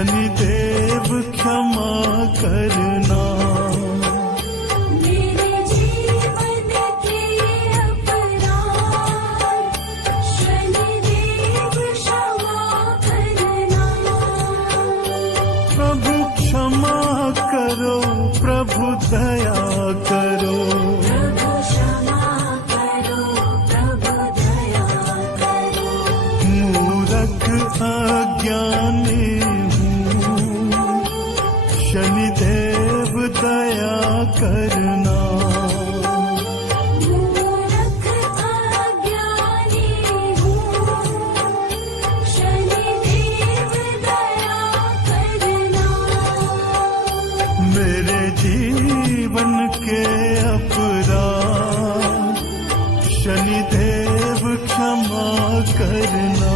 शनिदेव क्षमा करना। मेरे जीवन के अपराध शनिदेव क्षमा करना। प्रभु क्षमा करो, प्रभु दया करो। प्रभु क्षमा करो, प्रभु दया करो। मूरख अज्ञानी शनिदेव दया करना। मूरख अज्ञानी हूँ, शनिदेव दया करना। मेरे जीवन के अपराध शनिदेव क्षमा करना।